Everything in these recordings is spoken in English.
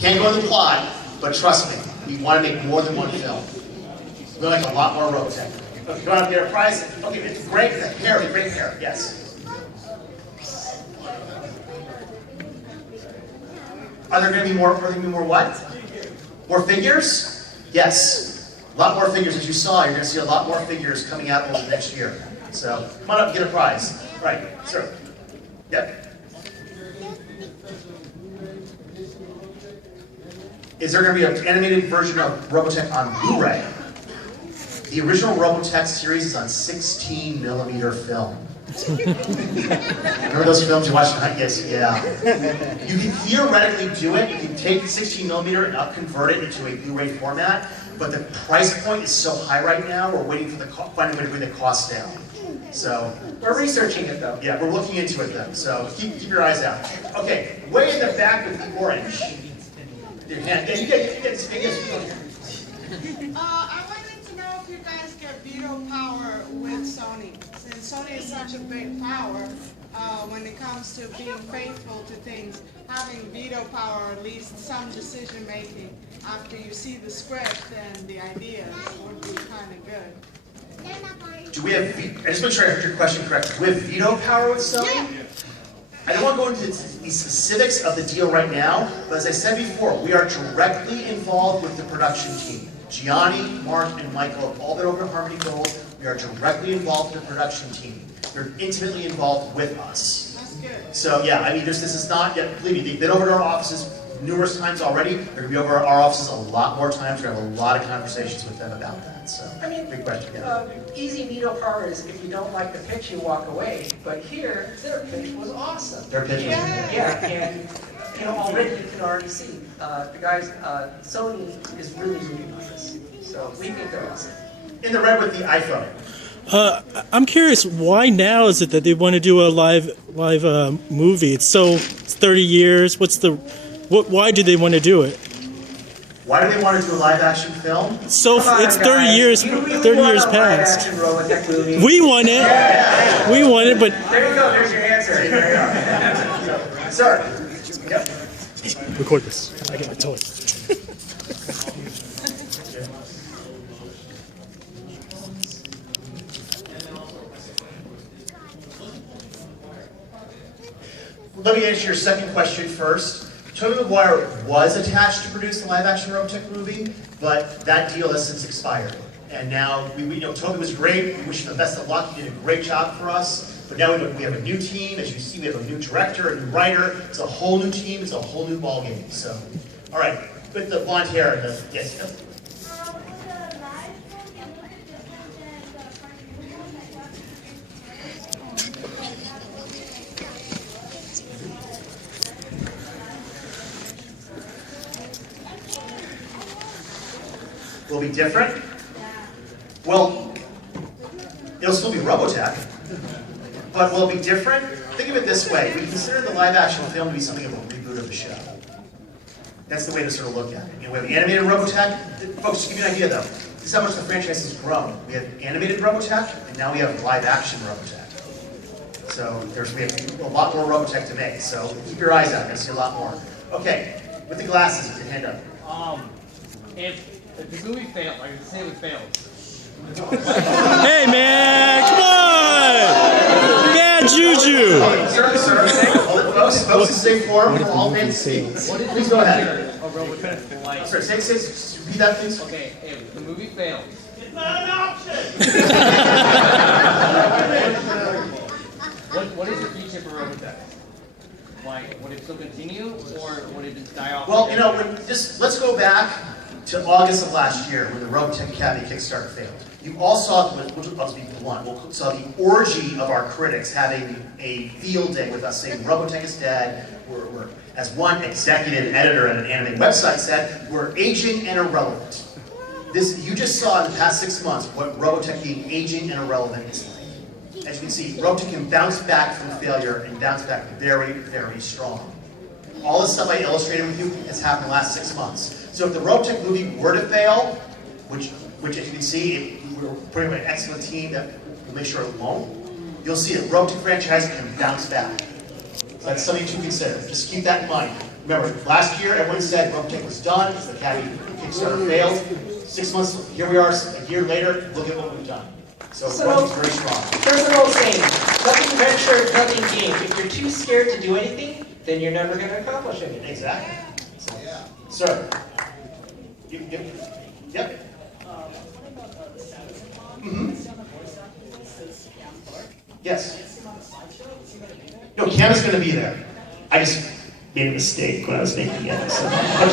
Can't go into the plot, but trust me, we want to make more than one film. We're going to make a lot more Robotech. Okay, go out and get a prize. Okay, it's great. The hair, great hair. Yes. Are there going to be more? Are there going to be more what? More figures? Yes. A lot more figures, as you saw. You're going to see a lot more figures coming out over the next year. So come on up and get a prize. Right, sir. Yep. Is there going to be an animated version of Robotech on Blu-ray? The original Robotech series is on 16mm film. Remember those films you watched? Yes, yeah. You can theoretically do it. You can take 16mm and convert it into a Blu-ray format, but the price point is so high right now, we're waiting for finding a way to bring the cost down. So we're researching it though. Yeah, we're looking into it though. So keep your eyes out. Okay, way in the back with the orange. Your hand. Yeah, you get this. I wanted to know if you guys get veto power with Sony. Since Sony is such a big power, when it comes to being faithful to things, having veto power, or at least some decision making, after you see the script and the ideas, would be kind of good. Do we have, I just make sure I heard your question correct. Do we have veto power with Sony? Yeah. I don't want to go into the specifics of the deal right now, but as I said before, we are directly involved with the production team. Gianni, Mark, and Michael have all been over at Harmony Gold. We are directly involved with the production team. They're intimately involved with us. That's good. So yeah, I mean, this is not yet, believe me, they've been over to our offices numerous times already. They're going to be over at our offices a lot more times. We're going to have a lot of conversations with them about that. So, I mean, big question. Yeah. Easy veto power is if you don't like the pitch, you walk away. But here, their pitch was awesome. Their pitch was and, yeah, and you know, already you can already see the guys. Sony is really moving on this, so we think they're awesome. In the red with the iPhone. I'm curious, why now is it that they want to do a live movie? It's 30 years. Why do they want to do it? Why do they want to do a live action film? So it's 30 years. 30 years past. We want it. Yeah. We want it, but there you go. There's your answer. There you go. Sir. Yep. Record this. I get my toy. Let me answer your second question first. Tobey Maguire was attached to produce the live-action Robotech movie, but that deal has since expired. And now, Tobey was great. We wish him the best of luck. He did a great job for us. But now we have a new team. As you see, we have a new director, a new writer. It's a whole new team. It's a whole new ballgame. So, all right. With the blonde hair and the yes. Will be different? Well, it'll still be Robotech, but will it be different? Think of it this way. We consider the live-action film to be something of a reboot of the show. That's the way to sort of look at it. We have the animated Robotech. Folks, to give you an idea though, this is how much the franchise has grown. We have animated Robotech, and now we have live-action Robotech. So we have a lot more Robotech to make. So keep your eyes out. You're going to see a lot more. Okay, with the glasses, with your hand up. If the movie failed, like say it failed. Hey man, come on! Bad juju! Sir, folks, the same form for all men speak. Please go ahead. Like, Sorry, say, repeat that please. okay, if the movie failed. It's not an option! What is the future for Robotech? Like, would it still continue, or would it just die off? Well, let's go back to August of last year when the Robotech Academy Kickstarter failed. You all saw, let's be blunt, saw the orgy of our critics having a field day with us saying Robotech is dead. We're as one executive editor at an anime website said, we're aging and irrelevant. You just saw in the past 6 months what Robotech being aging and irrelevant is like. As you can see, Robotech can bounce back from failure and bounce back very, very strong. All the stuff I illustrated with you has happened in the last 6 months. So if the Robotech movie were to fail, which as you can see, we're putting an excellent team that will make sure it won't, you'll see that Robotech franchise can bounce back. So that's something to consider. Just keep that in mind. remember, last year everyone said Robotech was done, the Caddy Kickstarter failed. 6 months, here we are, a year later, look at what we've done. So Robotech's very strong. There's an old saying, nothing ventured, nothing gained. If you're too scared to do anything, then you're never going to accomplish anything. Exactly. So, sir. Yep. Yes. No, Cam is going to be there. I just made a mistake when I was making it. So. But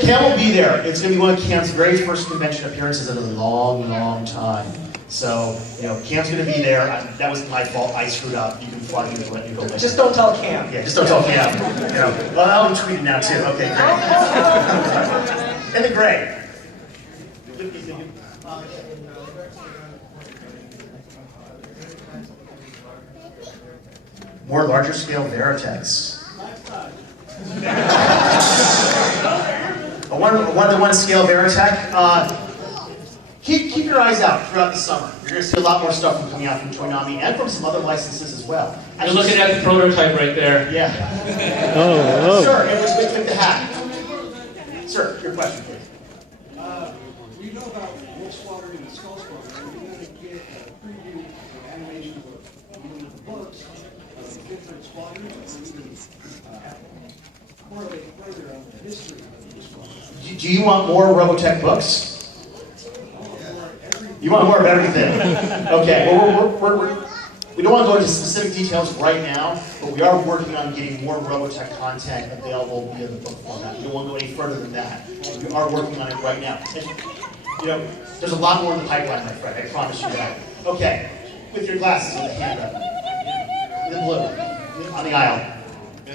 Cam will be there. It's going to be one of Cam's very first convention appearances in a long, long time. So, Cam's going to be there. That was my fault. I screwed up. You can fly me to let me go. Just don't tell Cam. Yeah, just don't tell Cam. Well, I'll be tweeting now too. Okay, great. And the gray. More larger scale Veritechs. One of the one scale Veritech. Keep your eyes out throughout the summer. You're going to see a lot more stuff coming out from Toonami and from some other licenses as well. You're looking at the prototype right there. Yeah. Oh. Sir, it was with the hat. Sir, your question, please. We know about Wolfswater and the Skull Squadron. We're going to get a preview of animation of one of the books of different squadrons, and we can correlate further on the history of the squadron. Do you want more Robotech books? You want more of everything? Okay, well, we don't want to go into specific details right now, but we are working on getting more Robotech content available via the book format. We don't want to go any further than that. We are working on it right now. And, there's a lot more in the pipeline, my friend, I promise you that. Okay, with your glasses with the hand up. In the blue, on the aisle.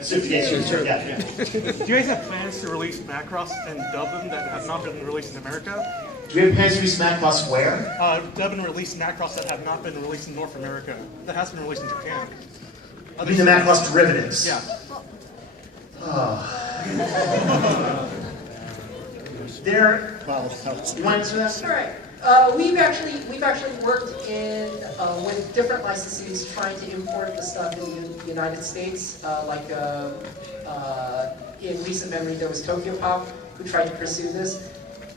So, yes, sure, yeah. Do you guys have plans to release Macross and dub them that have not been released in America? Do we have plans to release Macross where? Dub and release Macross that have not been released in North America, that has been released in Japan. You mean the Macross derivatives? Yeah. You want to answer that? All right. We've actually worked in with different licensees trying to import the stuff in the United States. In recent memory, there was Tokyo Pop who tried to pursue this,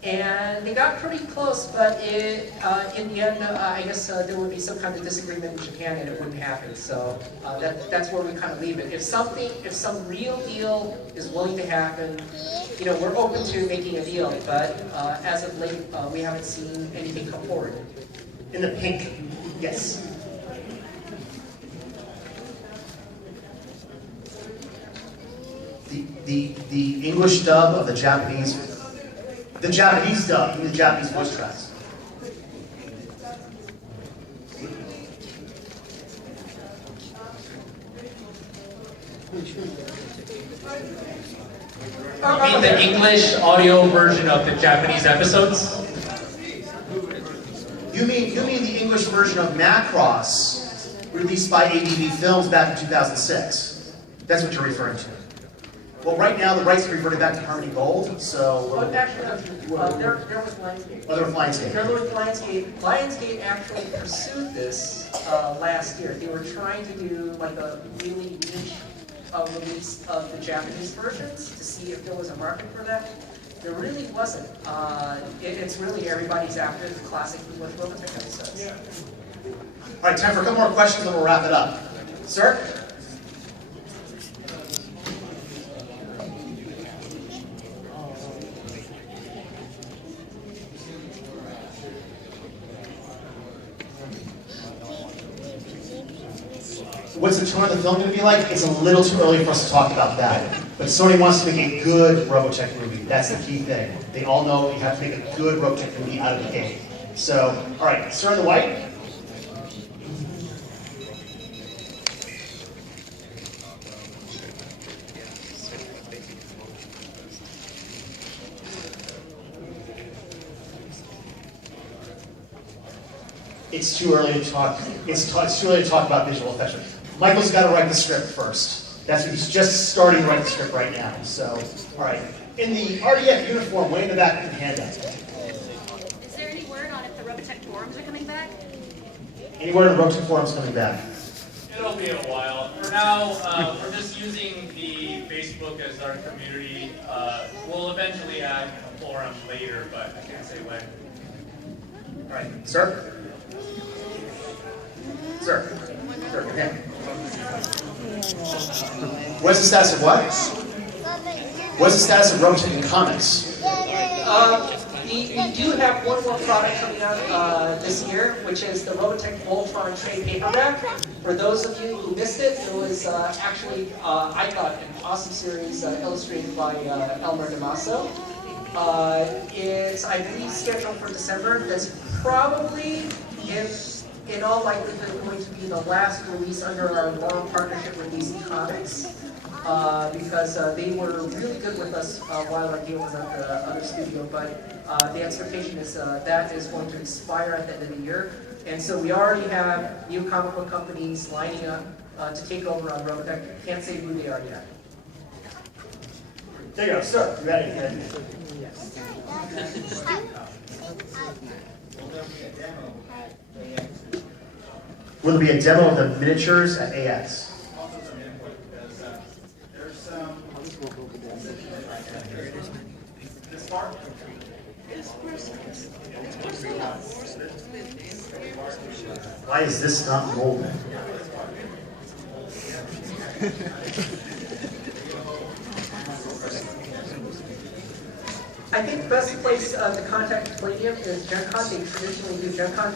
and they got pretty close. But in the end, I guess there would be some kind of disagreement in Japan, and it wouldn't happen. So that's where we kind of leave it. If some real deal is willing to happen, we're open to making a deal. But as of late, we haven't seen anything come forward. In the pink, yes. The English dub of the Japanese dub, the Japanese voice tracks. You mean the English audio version of the Japanese episodes? You mean the English version of Macross, released by ADV Films back in 2006? That's what you're referring to. Well, right now the rights are reverted back to Harmony Gold, so... Well, actually, there was Lionsgate. Oh, there was Lionsgate. There was Lionsgate. Lionsgate actually pursued this last year. They were trying to do like a really niche release of the Japanese versions to see if there was a market for that. There really wasn't. It's really everybody's after the classic English Robotech episodes. Yeah. All right, time for a couple more questions, and we'll wrap it up. Sir? What's the tone of the film going to be like? It's a little too early for us to talk about that. But Sony wants to make a good Robotech movie. That's the key thing. They all know you have to make a good Robotech movie out of the gate. So, all right, sir in the white. It's too early to talk. It's too early to talk about visual effects. Michael's got to write the script first. That's what he's just starting to write the script right now. So, all right. In the RDF uniform, way in the back of the handout. Is there any word on if the Robotech forums are coming back? Any word on Robotech forums coming back? it'll be a while. For now, we're just using the Facebook as our community. We'll eventually add a forum later, but I can't say when. All right, sir? Sir, come here. What's the status of what? What's the status of Robotech in comics? We do have one more product coming out this year, which is the Robotech Voltron trade paperback. For those of you who missed it, it was actually, I thought, an awesome series illustrated by Elmer Damaso. It's, I believe, scheduled for December. That's probably, in all likelihood, going to be the last release under our long partnership with DC Comics. Because they were really good with us while our deal was at the other studio, but the expectation is that is going to expire at the end of the year. And so we already have new comic book companies lining up to take over on Robotech. Can't say who they are yet. There you go, sir. You ready? Will there be a demo of the miniatures at AX? Why is this not molded? I think the best place to contact Palladium is Gen Con. They traditionally do Gen Con.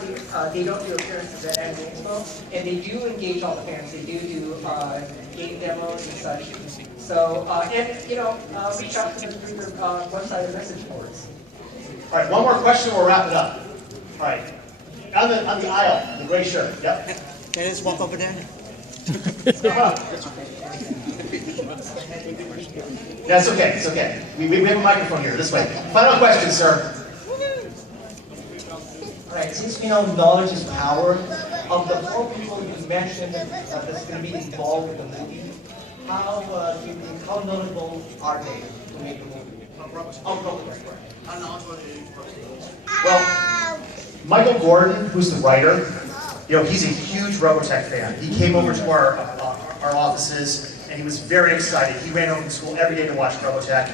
They don't do appearances at Anime Expo, and they do engage all the fans. They do game demos and such. So, reach out to them through their website and message boards. All right, one more question, we'll wrap it up. All right, on the aisle, the gray shirt. Yep. Can I just walk over there? That's okay, it's okay. We have a microphone here, this way. Final question, sir. All right, since we know knowledge is power, of the 4 people you mentioned that's going to be involved with the movie, how notable are they to make the movie? Well, Michael Gordon, who's the writer, he's a huge Robotech fan. He came over to our offices, and he was very excited. He ran over to school every day to watch Robotech.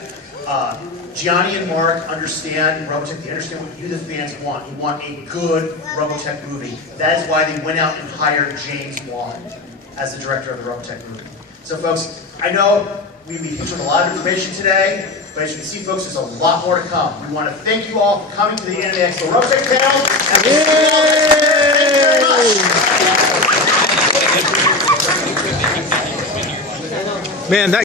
Gianni and Mark understand Robotech. They understand what you, the fans, want. You want a good Robotech movie. That is why they went out and hired James Wan as the director of the Robotech movie. So, folks, I know we hit you with a lot of information today, but as you can see, folks, there's a lot more to come. We want to thank you all for coming to the Anime Expo Robotech panel. And we'll see you all next year. Thank you very much. Man, that